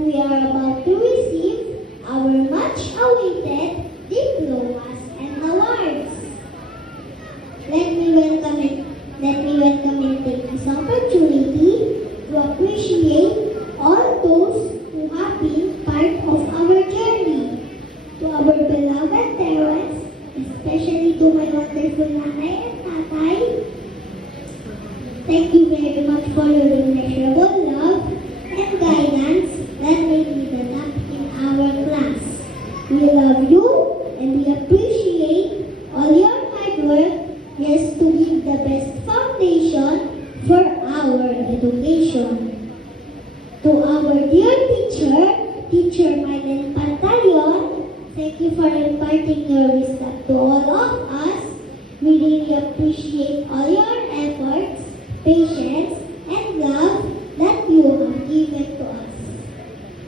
we are about to receive our much-awaited diplomas and awards. Let me welcome and take this opportunity to appreciate all those who have been part of our journey. To our beloved parents, especially to my wonderful nanay and tatay, thank you very much for your immeasurable love and guidance that made me the top in our class. We love you and we appreciate all your hard work, yes, to give the best foundation for our education. To our dear Teacher Mylen Pantaleon, thank you for imparting your wisdom to all of us. We really appreciate all your efforts, patience, and love that you have given to us.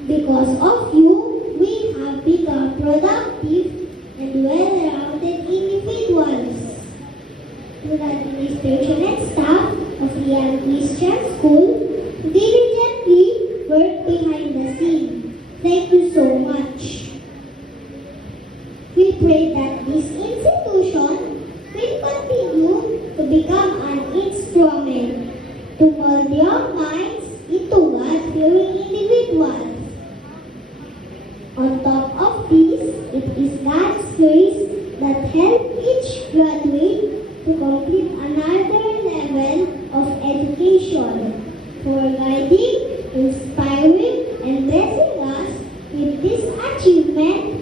Because of you, we have become productive and well-rounded individuals. To the administration and staff of Rian Christian School, who diligently work behind the scene, thank you so much. We pray that this institution will continue to become an instrument to mold young minds into God-fearing individuals. On top of this, it is God's grace that helps each graduate to complete another level of education, for guiding, inspiring, and blessing us with this achievement